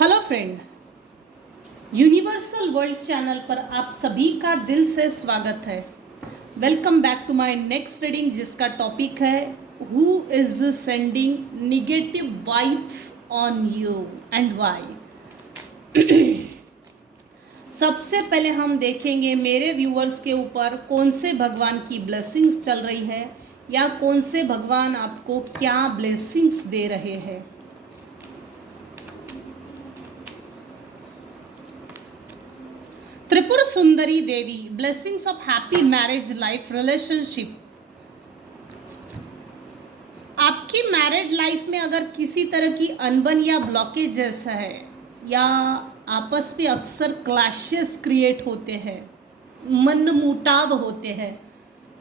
Hello friend, universal world channel पर आप सभी का दिल से स्वागत है। Welcome back to my next reading, जिसका टॉपिक है who is sending negative vibes on you and why. सबसे पहले हम देखेंगे मेरे व्यूअर्स के ऊपर कौन से भगवान की ब्लेसिंग्स चल रही है या कौन से भगवान आपको क्या ब्लेसिंग्स दे रहे हैं। Tripur Sundari Devi, blessings of happy marriage life relationship. आपकी मैरिड लाइफ में अगर किसी तरह की अनबन या ब्लॉकेज जैसा है या आपस में अक्सर क्लैशेस क्रिएट होते हैं, मनमुटाव होते हैं,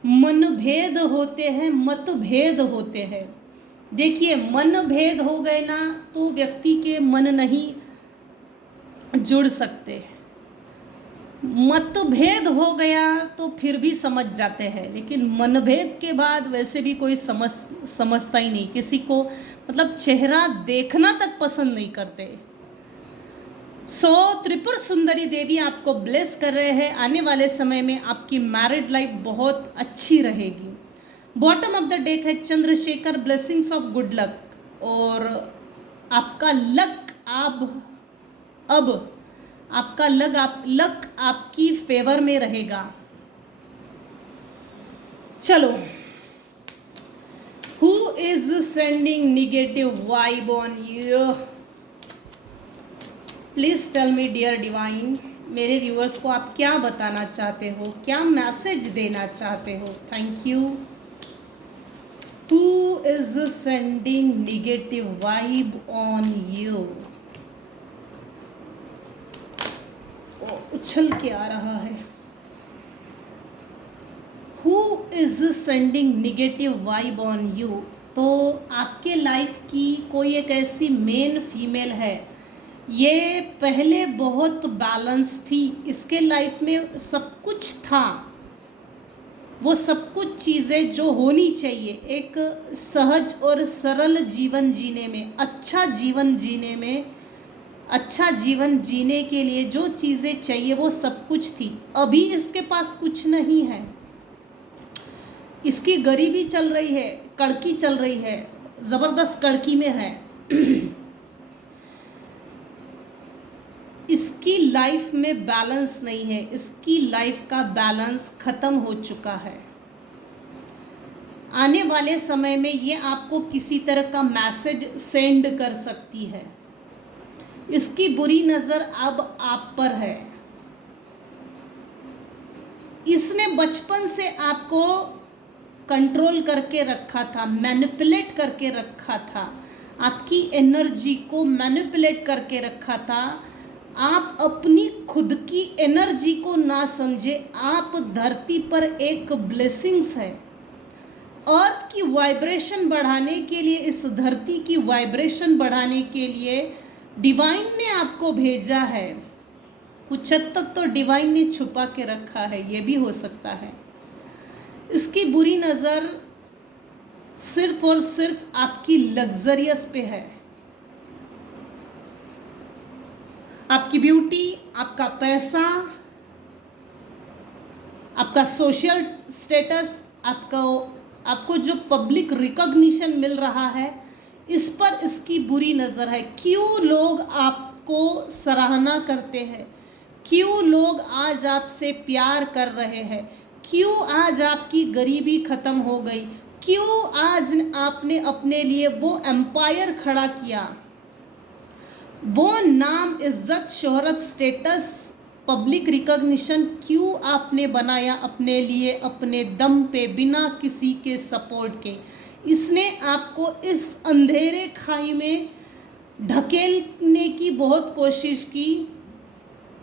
मनभेद होते हैं, मतभेद होते हैं। देखिए, मनभेद हो गए ना तो व्यक्ति के मन नहीं जुड़ सकते, मतभेद हो गया तो फिर भी समझ जाते हैं, लेकिन मनभेद के बाद वैसे भी कोई समझता ही नहीं, किसी को मतलब चेहरा देखना तक पसंद नहीं करते। त्रिपुर सुंदरी देवी आपको ब्लेस कर रहे हैं। आने वाले समय में आपकी मैरिड लाइफ बहुत अच्छी रहेगी। बॉटम ऑफ द डेक है Chandrashekhar, blessings of good luck, और आपका लक अब आपका लक आपकी फेवर में रहेगा। चलो, who is sending negative vibe on you? Please tell me dear divine, मेरे व्यूअर्स को आप क्या बताना चाहते हो, क्या मैसेज देना चाहते हो? Thank you. Who is sending negative vibe on you? उछल के आ रहा है। Who is sending negative vibe on you? तो आपके लाइफ की कोई एक ऐसी मेन फीमेल है, ये पहले बहुत बैलेंस थी, इसके लाइफ में सब कुछ था, वो सब कुछ चीज़ें जो होनी चाहिए एक सहज और सरल जीवन जीने में, अच्छा जीवन जीने के लिए जो चीज़ें चाहिए वो सब कुछ थी। अभी इसके पास कुछ नहीं है, इसकी गरीबी चल रही है, कड़की चल रही है, ज़बरदस्त कड़की में है। इसकी लाइफ में बैलेंस नहीं है, इसकी लाइफ का बैलेंस ख़त्म हो चुका है। आने वाले समय में ये आपको किसी तरह का मैसेज सेंड कर सकती है। इसकी बुरी नज़र अब आप पर है। इसने बचपन से आपको कंट्रोल करके रखा था, मैनिपुलेट करके रखा था, आपकी एनर्जी को मैनिपुलेट करके रखा था। आप अपनी खुद की एनर्जी को ना समझे। आप धरती पर एक ब्लेसिंग्स है। अर्थ की वाइब्रेशन बढ़ाने के लिए, इस धरती की वाइब्रेशन बढ़ाने के लिए डिवाइन ने आपको भेजा है। कुछ हद तक तो डिवाइन ने छुपा के रखा है, ये भी हो सकता है। इसकी बुरी नज़र सिर्फ और सिर्फ आपकी लग्जरियस पे है। आपकी ब्यूटी, आपका पैसा, आपका सोशल स्टेटस, आपको जो पब्लिक रिकॉग्निशन मिल रहा है, इस पर इसकी बुरी नज़र है। क्यों लोग आपको सराहना करते हैं, क्यों लोग आज आपसे प्यार कर रहे हैं, क्यों आज आपकी गरीबी ख़त्म हो गई, क्यों आज आपने अपने लिए वो एम्पायर खड़ा किया, वो नाम, इज्जत, शोहरत, स्टेटस, पब्लिक रिकॉग्निशन क्यों आपने बनाया अपने लिए, अपने दम पे, बिना किसी के सपोर्ट के? इसने आपको इस अंधेरे खाई में ढकेलने की बहुत कोशिश की।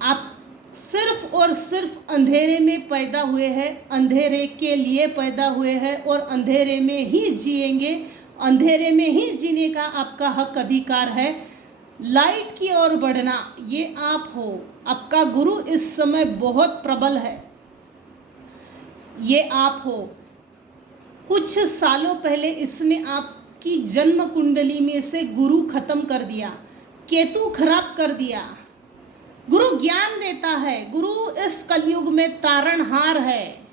आप सिर्फ और सिर्फ अंधेरे में पैदा हुए हैं, अंधेरे के लिए पैदा हुए हैं और अंधेरे में ही जिएंगे। अंधेरे में ही जीने का आपका हक अधिकार है। लाइट की ओर बढ़ना ये आप हो। आपका गुरु इस समय बहुत प्रबल है, ये आप हो। कुछ सालों पहले इसने आपकी जन्म कुंडली में से गुरु खत्म कर दिया। केतु खराब कर दिया। गुरु ज्ञान देता है, गुरु इस कलयुग में तारणहार है।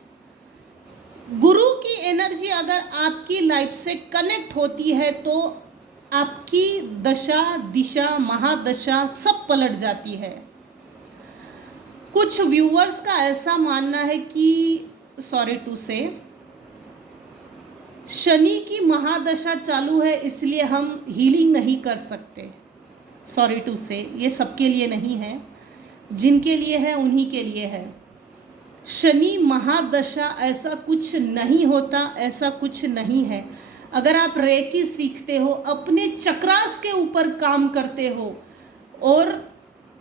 गुरु की एनर्जी अगर आपकी लाइफ से कनेक्ट होती है तो आपकी दशा दिशा महादशा सब पलट जाती है। कुछ व्यूअर्स का ऐसा मानना है कि सॉरी टू से शनि की महादशा चालू है इसलिए हम हीलिंग नहीं कर सकते। सॉरी टू से ये सबके लिए नहीं है, जिनके लिए है उन्हीं के लिए है। शनि महादशा ऐसा कुछ नहीं होता, ऐसा कुछ नहीं है। अगर आप रेकी सीखते हो, अपने चक्रास के ऊपर काम करते हो, और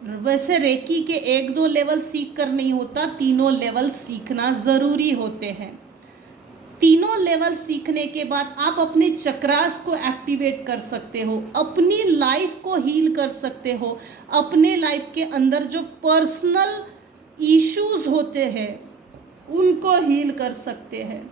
वैसे रेकी के 1-2 लेवल सीख कर नहीं होता, 3 लेवल सीखना ज़रूरी होते हैं। 3 लेवल सीखने के बाद आप अपने चक्रास को एक्टिवेट कर सकते हो, अपनी लाइफ को हील कर सकते हो, अपने लाइफ के अंदर जो पर्सनल इश्यूज होते हैं उनको हील कर सकते हैं।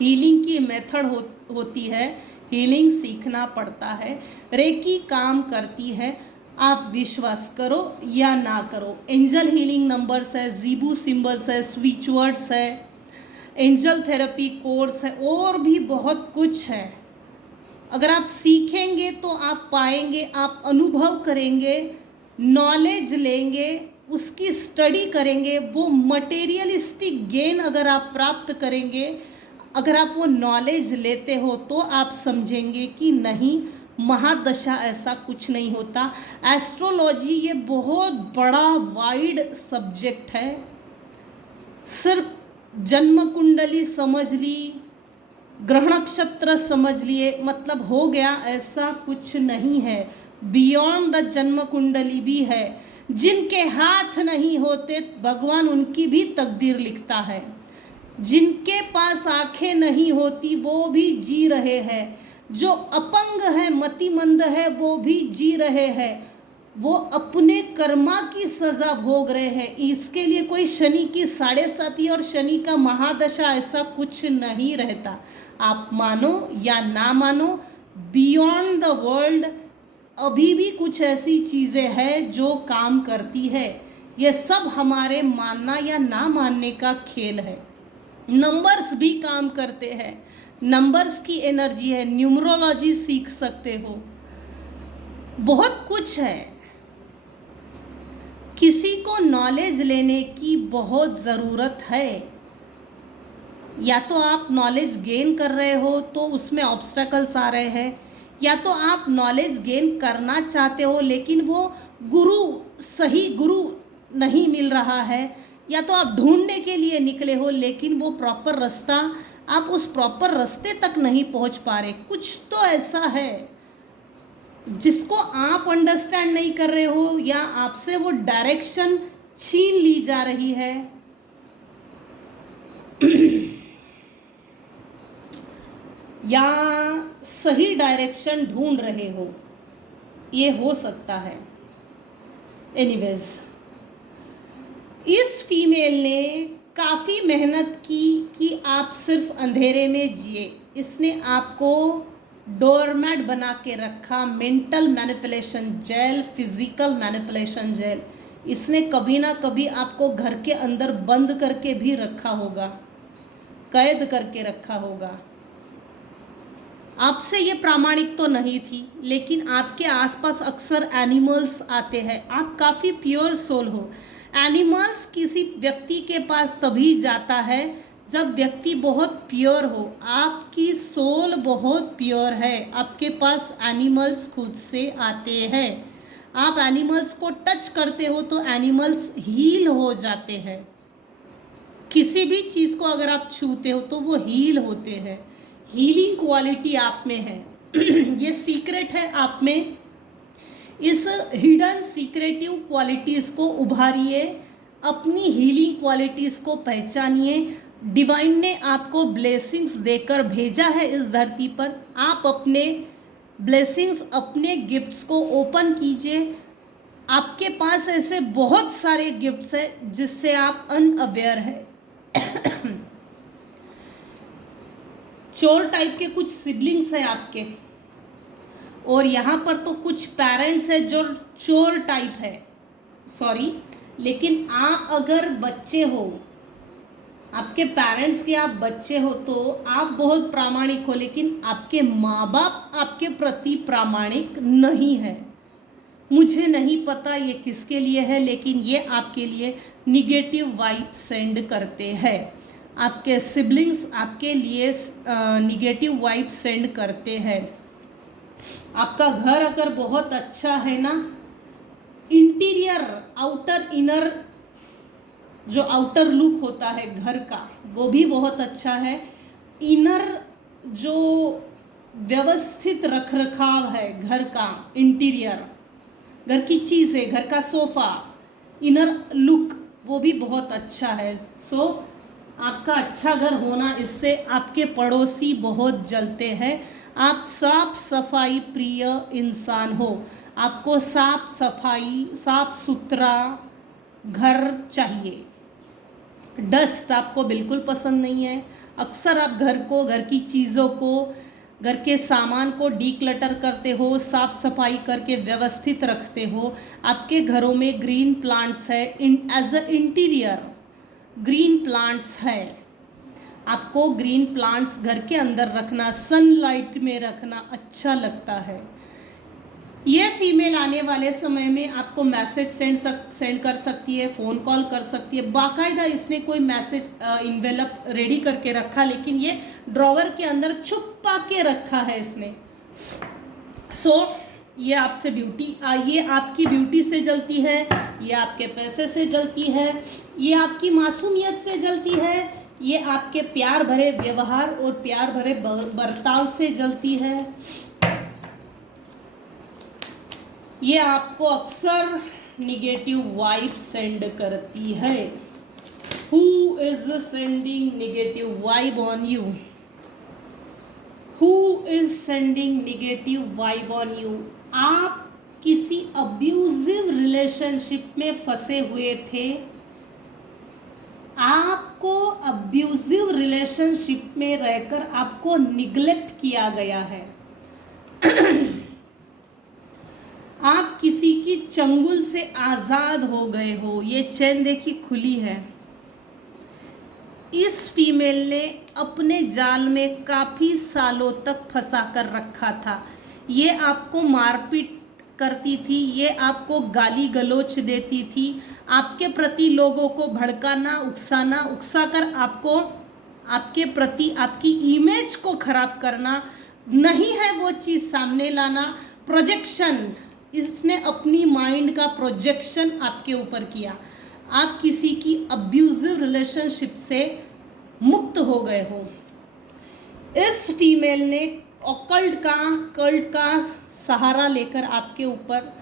हीलिंग की मेथड होती है, हीलिंग सीखना पड़ता है। रेकी काम करती है, आप विश्वास करो या ना करो। एंजल हीलिंग नंबर्स है, जीबू सिंबल्स है, स्विच वर्ड्स है, एंजल थेरेपी कोर्स है, और भी बहुत कुछ है। अगर आप सीखेंगे तो आप पाएंगे, आप अनुभव करेंगे, नॉलेज लेंगे, उसकी स्टडी करेंगे, वो मटेरियलिस्टिक गेन अगर आप प्राप्त करेंगे, अगर आप वो नॉलेज लेते हो तो आप समझेंगे कि नहीं, महादशा ऐसा कुछ नहीं होता। एस्ट्रोलॉजी ये बहुत बड़ा वाइड सब्जेक्ट है। सिर्फ जन्म कुंडली समझ ली, ग्रह नक्षत्र समझ लिए मतलब हो गया, ऐसा कुछ नहीं है। बियॉन्ड द जन्म कुंडली भी है। जिनके हाथ नहीं होते भगवान उनकी भी तकदीर लिखता है। जिनके पास आंखें नहीं होती वो भी जी रहे हैं। जो अपंग है, मतिमंद है, वो भी जी रहे हैं। वो अपने कर्मा की सजा भोग रहे हैं। इसके लिए कोई शनि की 7.5 और शनि का महादशा ऐसा कुछ नहीं रहता। आप मानो या ना मानो, बियॉन्ड द वर्ल्ड अभी भी कुछ ऐसी चीज़ें हैं जो काम करती है। ये सब हमारे मानना या ना मानने का खेल है। नंबर्स भी काम करते हैं, नंबर्स की एनर्जी है, न्यूमरोलॉजी सीख सकते हो, बहुत कुछ है। किसी को नॉलेज लेने की बहुत ज़रूरत है। या तो आप नॉलेज गेन कर रहे हो तो उसमें ऑब्स्टेकल्स आ रहे हैं, या तो आप नॉलेज गेन करना चाहते हो लेकिन वो सही गुरु नहीं मिल रहा है, या तो आप ढूंढने के लिए निकले हो लेकिन वो प्रॉपर रास्ता, आप उस प्रॉपर रास्ते तक नहीं पहुंच पा रहे। कुछ तो ऐसा है जिसको आप अंडरस्टैंड नहीं कर रहे हो, या आपसे वो डायरेक्शन छीन ली जा रही है। या सही डायरेक्शन ढूंढ रहे हो, ये हो सकता है। एनीवेज, इस फीमेल ने काफ़ी मेहनत की कि आप सिर्फ अंधेरे में जिए। इसने आपको डोरमैट बना के रखा। मेंटल मैनिपुलेशन जेल, फिजिकल मैनिपुलेशन जेल। इसने कभी ना कभी आपको घर के अंदर बंद करके भी रखा होगा, कैद करके रखा होगा। आपसे ये प्रामाणिक तो नहीं थी, लेकिन आपके आसपास अक्सर एनिमल्स आते हैं। आप काफ़ी प्योर सोल हो। एनिमल्स किसी व्यक्ति के पास तभी जाता है जब व्यक्ति बहुत प्योर हो। आपकी सोल बहुत प्योर है, आपके पास एनिमल्स खुद से आते हैं। आप एनिमल्स को टच करते हो तो एनिमल्स हील हो जाते हैं। किसी भी चीज़ को अगर आप छूते हो तो वो हील होते हैं। हीलिंग क्वालिटी आप में है। ये सीक्रेट है आप में। इस हिडन सीक्रेटिव क्वालिटीज़ को उभारिए, अपनी हीलिंग क्वालिटीज़ को पहचानिए। डिवाइन ने आपको ब्लेसिंग्स देकर भेजा है इस धरती पर। आप अपने ब्लेसिंग्स, अपने गिफ्ट्स को ओपन कीजिए। आपके पास ऐसे बहुत सारे गिफ्ट्स हैं जिससे आप अनअवेयर है। चोर टाइप के कुछ सिबलिंग्स हैं आपके, और यहाँ पर तो कुछ पेरेंट्स है जो चोर टाइप है, सॉरी, लेकिन आप अगर बच्चे हो, आपके पेरेंट्स के आप बच्चे हो, तो आप बहुत प्रामाणिक हो, लेकिन आपके माँ बाप आपके प्रति प्रामाणिक नहीं है। मुझे नहीं पता ये किसके लिए है, लेकिन ये आपके लिए निगेटिव वाइब सेंड करते हैं। आपके सिबलिंग्स आपके लिए निगेटिव वाइब सेंड करते हैं। आपका घर अगर बहुत अच्छा है ना, इंटीरियर, आउटर इनर, जो आउटर लुक होता है घर का वो भी बहुत अच्छा है। इनर जो व्यवस्थित रख रखाव है घर का, इंटीरियर, घर की चीज़ें, घर का सोफ़ा, इनर लुक वो भी बहुत अच्छा है। सो आपका अच्छा घर होना, इससे आपके पड़ोसी बहुत जलते हैं। आप साफ सफाई प्रिय इंसान हो, आपको साफ सफाई, साफ सुथरा घर चाहिए। डस्ट आपको बिल्कुल पसंद नहीं है। अक्सर आप घर को, घर की चीज़ों को, घर के सामान को डीक्लटर करते हो, साफ सफाई करके व्यवस्थित रखते हो। आपके घरों में ग्रीन प्लांट्स है, as a interior green plants है। आपको ग्रीन प्लांट्स घर के अंदर रखना, सनलाइट में रखना अच्छा लगता है। ये फीमेल आने वाले समय में आपको मैसेज सेंड कर सकती है, फ़ोन कॉल कर सकती है। बाकायदा इसने कोई मैसेज इन्वेलप रेडी करके रखा, लेकिन ये ड्रॉवर के अंदर छुपा के रखा है इसने। सो ये आपसे ये आपकी ब्यूटी से जलती है, ये आपके पैसे से जलती है, ये आपकी मासूमियत से जलती है, ये आपके प्यार भरे व्यवहार और प्यार भरे बर्ताव से जलती है। ये आपको अक्सर निगेटिव वाइब सेंड करती है। Who is sending negative vibe on you? Who is sending negative vibe on you? आप किसी अब्यूजिव रिलेशनशिप में फंसे हुए थे। आपको अब्यूजिव रिलेशनशिप में रहकर आपको निग्लेक्ट किया गया है। आप किसी की चंगुल से आज़ाद हो गए हो। ये चैन देखिए खुली है। इस फीमेल ने अपने जाल में काफ़ी सालों तक फंसा कर रखा था। ये आपको मारपीट करती थी, ये आपको गाली गलौच देती थी, आपके प्रति लोगों को भड़काना, उकसाकर आपको, आपके प्रति आपकी इमेज को खराब करना, नहीं है वो चीज़ सामने लाना, प्रोजेक्शन, इसने अपनी माइंड का प्रोजेक्शन आपके ऊपर किया। आप किसी की अब्यूजिव रिलेशनशिप से मुक्त हो गए हो। इस फीमेल ने कल्ट का सहारा लेकर आपके ऊपर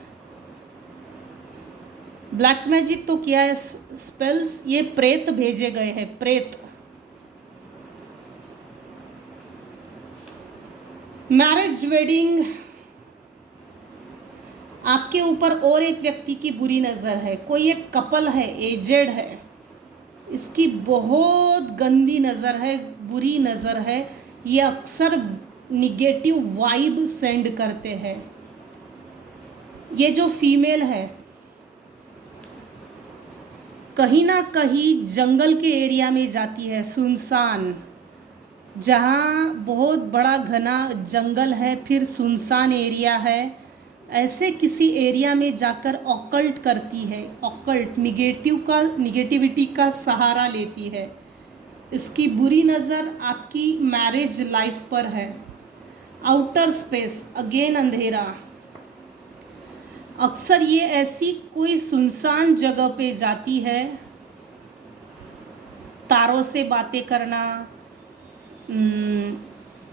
ब्लैक मैजिक तो किया है, स्पेल्स, ये प्रेत भेजे गए हैं, प्रेत। मैरिज वेडिंग, आपके ऊपर और एक व्यक्ति की बुरी नज़र है। कोई एक कपल है, एजेड है, इसकी बहुत गंदी नज़र है, बुरी नज़र है। ये अक्सर निगेटिव वाइब सेंड करते हैं। ये जो फीमेल है कहीं ना कहीं जंगल के एरिया में जाती है, सुनसान, जहाँ बहुत बड़ा घना जंगल है, फिर सुनसान एरिया है, ऐसे किसी एरिया में जाकर ऑकल्ट करती है। ऑकल्ट निगेटिविटी का सहारा लेती है। इसकी बुरी नज़र आपकी मैरिज लाइफ पर है। आउटर स्पेस, अगेन अंधेरा। अक्सर ये ऐसी कोई सुनसान जगह पे जाती है, तारों से बातें करना,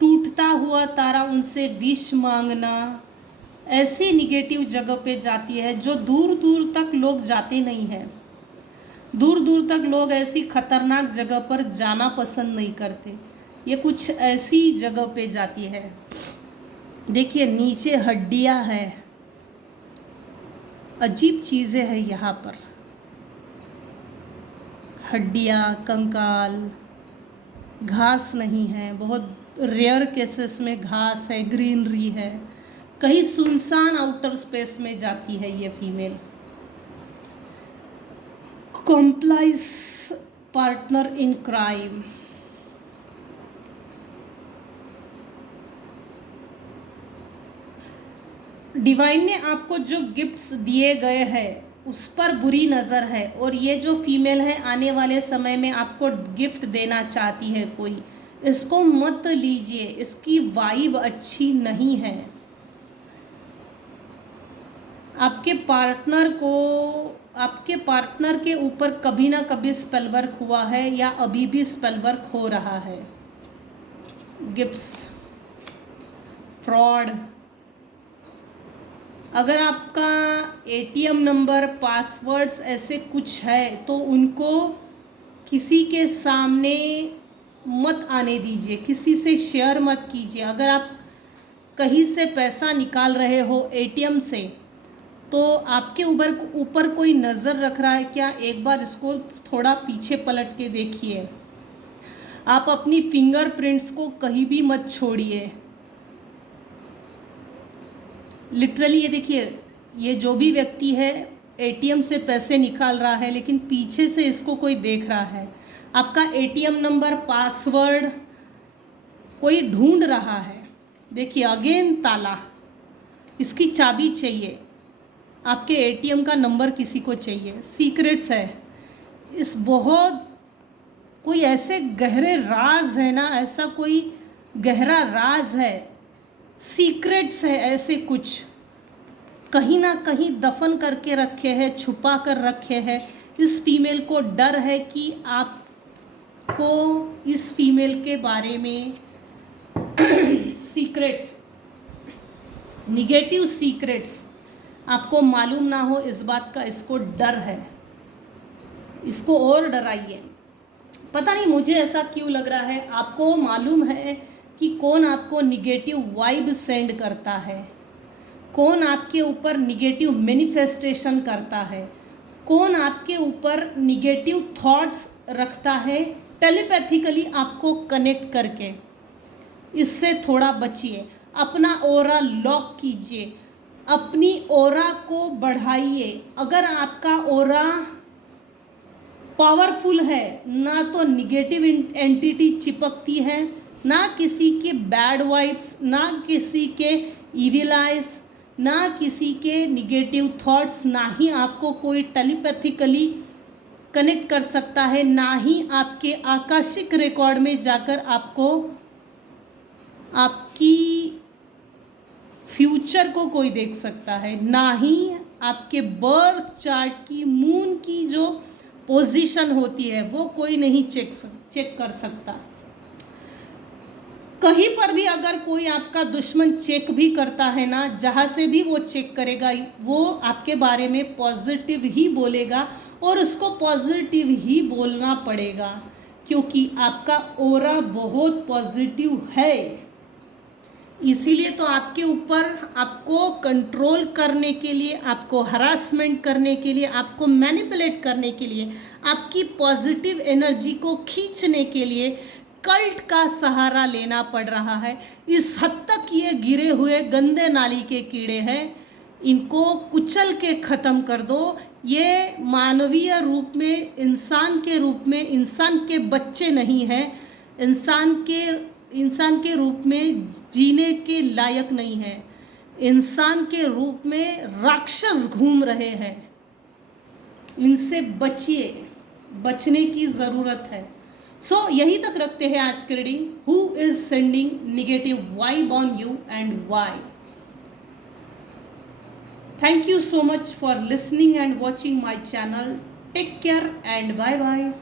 टूटता हुआ तारा उनसे विश मांगना, ऐसी निगेटिव जगह पे जाती है जो दूर दूर तक लोग जाते नहीं हैं। दूर दूर तक लोग ऐसी खतरनाक जगह पर जाना पसंद नहीं करते। ये कुछ ऐसी जगह पे जाती है। देखिए नीचे हड्डियां हैं, अजीब चीज़ें हैं यहाँ पर, हड्डियाँ, कंकाल, घास नहीं है, बहुत रेयर केसेस में घास है, ग्रीनरी है, कहीं सुनसान आउटर स्पेस में जाती है ये female. Complies partner in crime, divine ने आपको जो गिफ्ट्स दिए गए हैं उस पर बुरी नज़र है, और ये जो फीमेल है आने वाले समय में आपको गिफ्ट देना चाहती है कोई, इसको मत लीजिए, इसकी वाइब अच्छी नहीं है। आपके पार्टनर के ऊपर कभी ना कभी स्पेल वर्क हुआ है या अभी भी स्पेल वर्क हो रहा है। गिफ्ट्स, फ्रॉड, अगर आपका एटीएम नंबर, पासवर्ड्स ऐसे कुछ है तो उनको किसी के सामने मत आने दीजिए, किसी से शेयर मत कीजिए। अगर आप कहीं से पैसा निकाल रहे हो एटीएम से, तो आपके ऊपर कोई नज़र रख रहा है क्या, एक बार इसको थोड़ा पीछे पलट के देखिए। आप अपनी फिंगरप्रिंट्स को कहीं भी मत छोड़िए। लिटरली ये देखिए, ये जो भी व्यक्ति है एटीएम से पैसे निकाल रहा है, लेकिन पीछे से इसको कोई देख रहा है। आपका एटीएम नंबर, पासवर्ड कोई ढूंढ रहा है। देखिए अगेन ताला, इसकी चाबी चाहिए, आपके एटीएम का नंबर किसी को चाहिए। सीक्रेट्स है, इस बहुत कोई ऐसे गहरे राज है ना, ऐसा कोई गहरा राज है, सीक्रेट्स है, ऐसे कुछ कहीं ना कहीं दफन करके रखे हैं, छुपा कर रखे हैं। इस फीमेल को डर है कि आपको इस फीमेल के बारे में सीक्रेट्स, निगेटिव सीक्रेट्स आपको मालूम ना हो, इस बात का इसको डर है। इसको और डराइए। पता नहीं मुझे ऐसा क्यों लग रहा है, आपको मालूम है कि कौन आपको निगेटिव वाइब सेंड करता है, कौन आपके ऊपर निगेटिव मैनिफेस्टेशन करता है, कौन आपके ऊपर निगेटिव थॉट्स रखता है टेलीपैथिकली आपको कनेक्ट करके। इससे थोड़ा बचिए, अपना ऑरा लॉक कीजिए, अपनी ऑरा को बढ़ाइए। अगर आपका ऑरा पावरफुल है ना, तो निगेटिव एंटिटी चिपकती है, ना किसी के बैड वाइब्स, ना किसी के इविल आइज, ना किसी के निगेटिव थॉट्स, ना ही आपको कोई टेलीपैथिकली कनेक्ट कर सकता है, ना ही आपके आकाशिक रिकॉर्ड में जाकर आपको आपकी फ्यूचर को कोई देख सकता है, ना ही आपके बर्थ चार्ट की मून की जो पोजीशन होती है वो कोई नहीं चेक कर सकता। कहीं पर भी अगर कोई आपका दुश्मन चेक भी करता है ना, जहाँ से भी वो चेक करेगा, वो आपके बारे में पॉजिटिव ही बोलेगा, और उसको पॉजिटिव ही बोलना पड़ेगा, क्योंकि आपका ऑरा बहुत पॉजिटिव है। इसीलिए तो आपके ऊपर, आपको कंट्रोल करने के लिए, आपको हरासमेंट करने के लिए, आपको मैनिपुलेट करने के लिए, आपकी पॉजिटिव एनर्जी को खींचने के लिए कल्ट का सहारा लेना पड़ रहा है। इस हद तक ये गिरे हुए गंदे नाली के कीड़े हैं, इनको कुचल के ख़त्म कर दो। ये मानवीय रूप में, इंसान के रूप में, इंसान के बच्चे नहीं हैं, इंसान के रूप में जीने के लायक नहीं है, इंसान के रूप में राक्षस घूम रहे हैं। इनसे बचिए, बचने की ज़रूरत है। सो यही तक रखते हैं आज की reading. Who is sending negative vibe on you and why? Thank you so much for listening and watching my channel. Take care and bye bye.